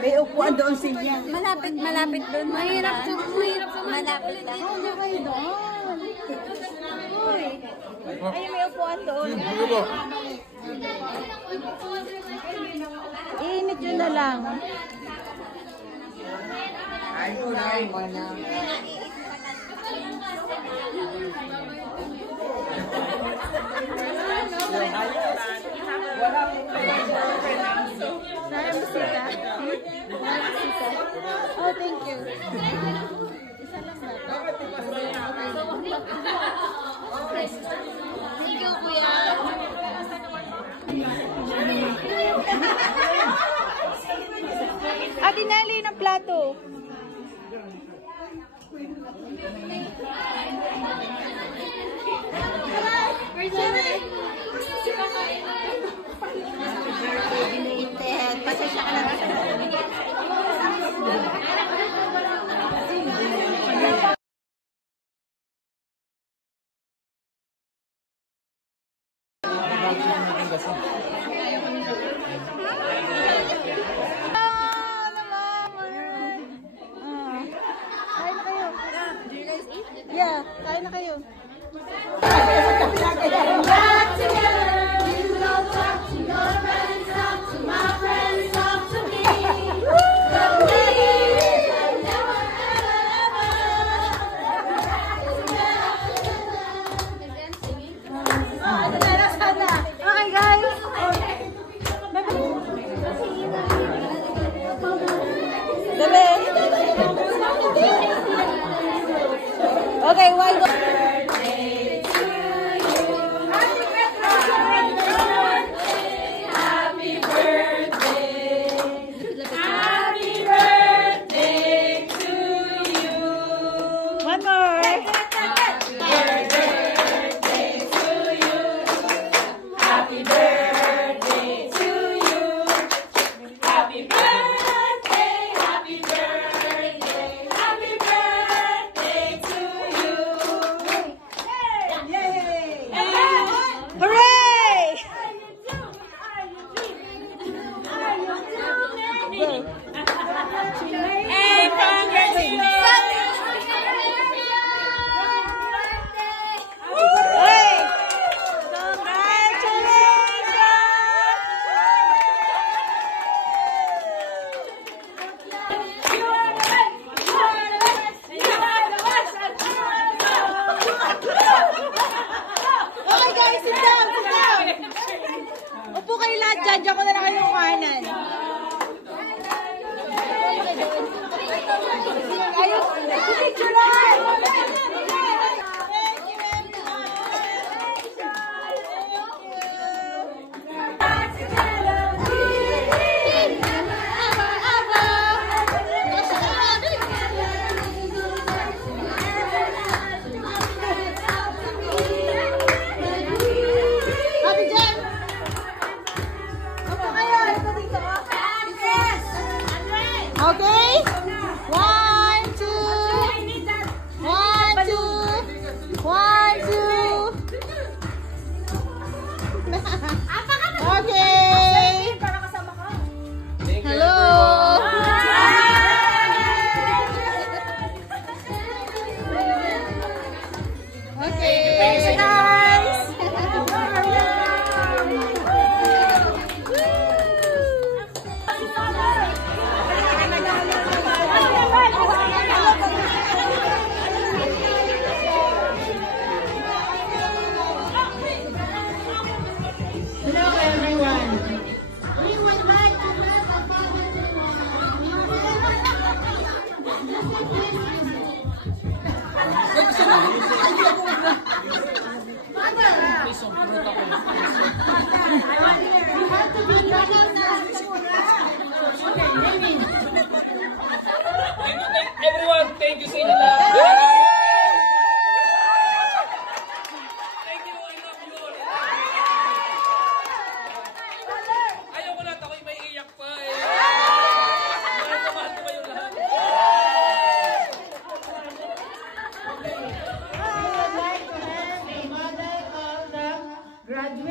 May upuan doon siya. Malapit doon. Mahirap sa malapit lang. Ano kayo doon? Ay, may upuan doon. Iinit yun na lang. Ay, kulay mo na. Wala po Sarang bisita? Oh, thank you. Isa lang ba? Thank you, kuya. Ate Nelly ng plato. Pasensya ka na. Kain na kayo. Yeah, kain na kayo. Okay, why not?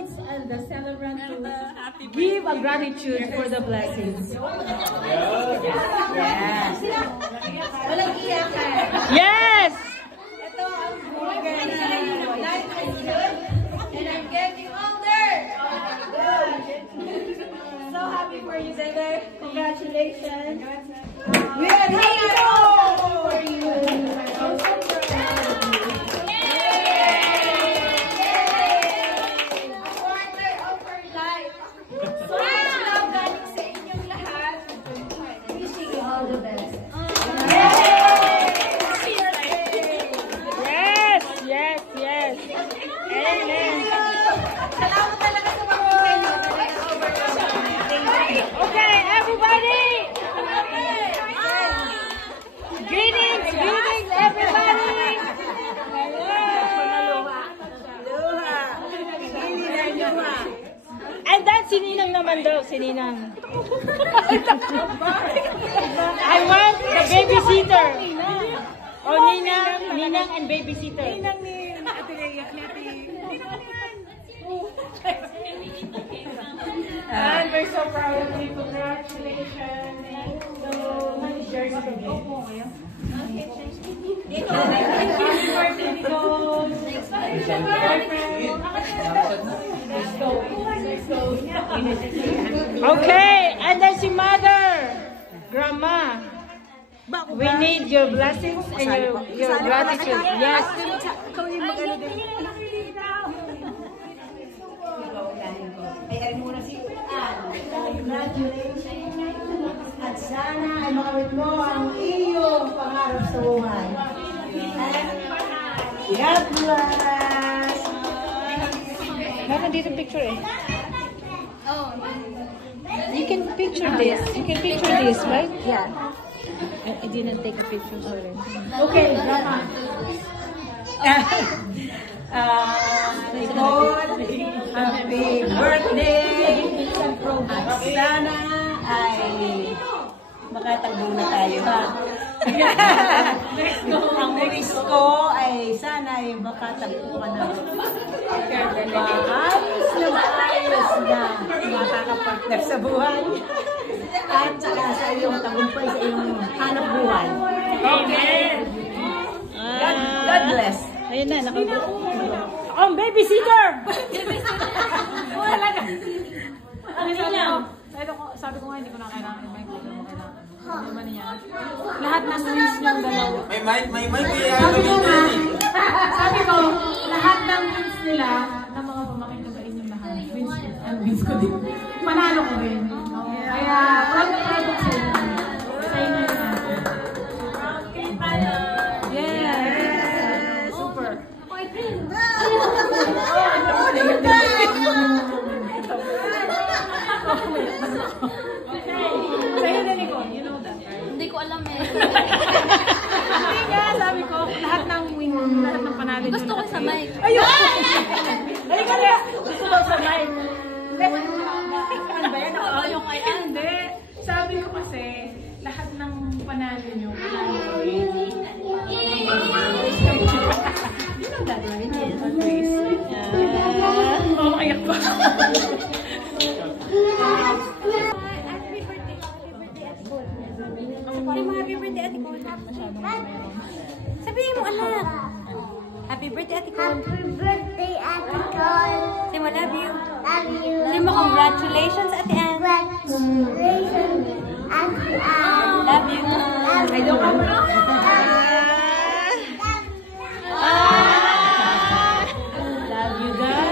needs the celebrant to give a gratitude for the blessings. Yes. Walang iyakan. Yes! Ito ang buhay na life is good and I'm getting older. So happy for you, Bebe. Congratulations. We are happy for you. I'm so proud of you. Quarter of her life. So much love galing sa inyong lahat. Wishing you all the best. Yes! Yes! Yes! Amen! Salamat talaga sa pagpunta niyo. Okay, everybody! Greetings! Greetings, everybody! And then, si Ninang naman daw, si Ninang. I want the babysitter. Oh, Ninang and babysitter. Ninang ni Ate Leia. And we're so proud of you. Congratulations. So, share sa baby. Dito. Happy birthday, Nicole. Let's go. Let's go. Okay, and then si Mother, Grandma. We need your blessings and your gratitude. Yes. Ikaw yung mag-ano din. Ay, muna si congratulations. At sana ay makamit mo ang iyong pangarap sa buhay. God bless! Meron dito picture eh. You can picture this. You can picture this, right? Yeah. I didn't take a picture, sorry. Okay, Grandma. Nicole, happy birthday! At sana ay makatagbo na tayo, ha? Ang wish ko ay sana ay makatagbo ka na maayos na makakapartner sa buhay. At saka sa iyong tagumpay sa iyong hanap buhay. Okay. God bless. Ayun na, oh, babysitter! Wala na. Sabi ko nga, hindi ko na kailangan yung mic. Ano ba niya? Lahat ng wins niyong dalawa. May mic kaya Sabi ko, lahat ng wins nila, ng mga pamangkin ko sa inyong lahat. Wins ko din. Manalo ko rin. Kaya, proud ko sa inyo. Sa inyo yun. Yes! Super. Sa'yo din, Nicole. You know that, right? Hindi ko alam eh. Hindi nga, sabi ko, lahat ng win, lahat ng panalo. Gusto ko sa mic. Ayun! Halika na! Gusto daw sa mic. Ano ba yan? Yung kaya. Hindi. Sabi ko kasi, lahat ng panalo nyo, panalo ko rin. You know that, right? Always. Oh, ayak pa. Happy birthday, Ate Con. Sabihin mo, anak. Happy birthday, Ate Con. Happy birthday, Ate Con. Say mo, love you. Love you. Say mo, congratulations, Ate Ann. Congratulations, Ate Ann. Love you. I don't know. Love you guys.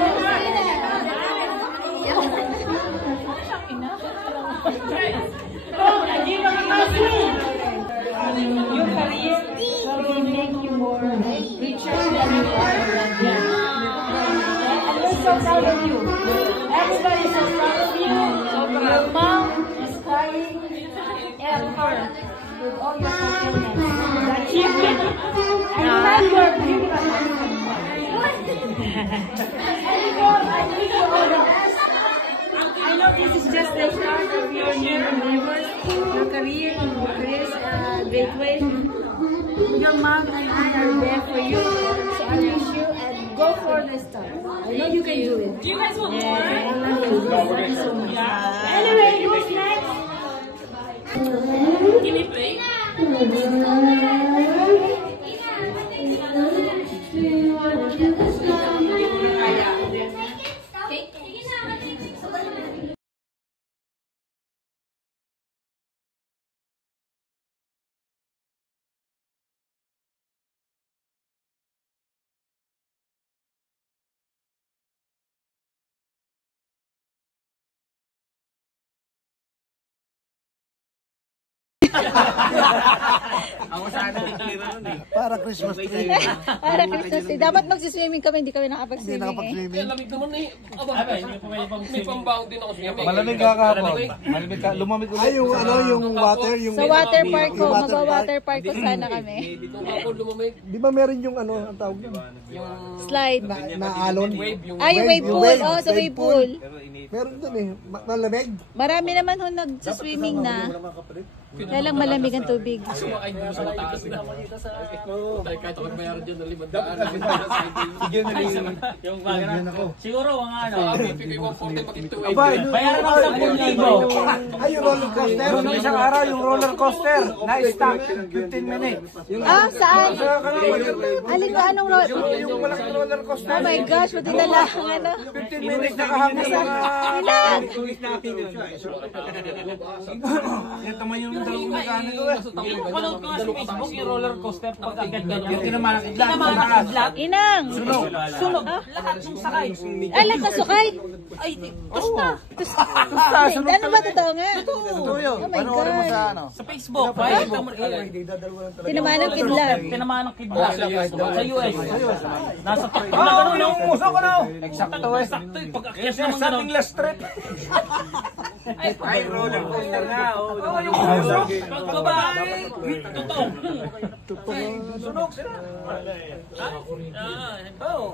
Your career will make you more richer than you are right now. And we're so proud of you. Everybody's so proud of you. Your mom is crying and her with all your fulfillment, the achievement. And remember, give us I know this is just the start of your new endeavors, your career, your career's great way. Your mom and I are there for you, so I wish you and go for gonna start. I know you can do it. Do you guys want more? Thank you so much. Anyway, who's next? Can we play? Para Christmas tree. Para Christmas Day. Dapat magsiswimming kami, hindi kami Hindi nakapag-swimming eh. nakapag-swimming. Lamig naman eh. May pambaon din ako swimming. Malamig ka kahapon. Malamig ka. Lumamig ulit. Ay, yung ano, yung water, yung... Sa water park ko, Yung water mag-water park ko sana kami. Dito nga ako lumamig. Di ba meron yung ano, ang tawag yun? Slide. Na alon? Wave yung... Ay, yung wave Yung pool. wave, Oh, sa wave wave pool. Meron dun eh. Malamig. Marami naman ho nagsiswimming na. Kaya lang malamig ang tubig. Sumakay dito sa mataas na. Dahil kahit ako nagbayaran dyan ng 500. Yung siguro mga ano. Bibigay 140 maging 280. Bayaran ako sa 10,000. Ay, yung roller coaster. Yung isang araw yung roller coaster na stop 15 minutes. Ah, saan? Alin ko, anong road? Yung walang roller coaster. Oh my gosh, buti na lang. Ano? 15 minutes nakahanggang mga... Ilan? Ito man yung dalawang mekaniko eh. Napanood ko nga sa Facebook yung roller coaster pag agad gano'n. Yung tinamaan ng kidlat. Tinamaan ng kidlat. Inang. Sunog. Lahat ng sakay. Ay, lang kasukay. Ay, tos na. Ano ba totoo nga? Ito yun. Oh my Panoorin mo sa God. ano. Sa Facebook. Makikita mo. Tinamaan ng kidlat. Tinamaan ng kidlat. Sa US. Nasa takbo na Ah, gano'n. yung muso ko na. Eksakto eh. Sakto eh. Pag akyat Yes, naman sa gano'n. ating last trip. Ay, roller coaster nga. Oh, yung muso. Pag babae. Totoo. Sunog sila. Oo.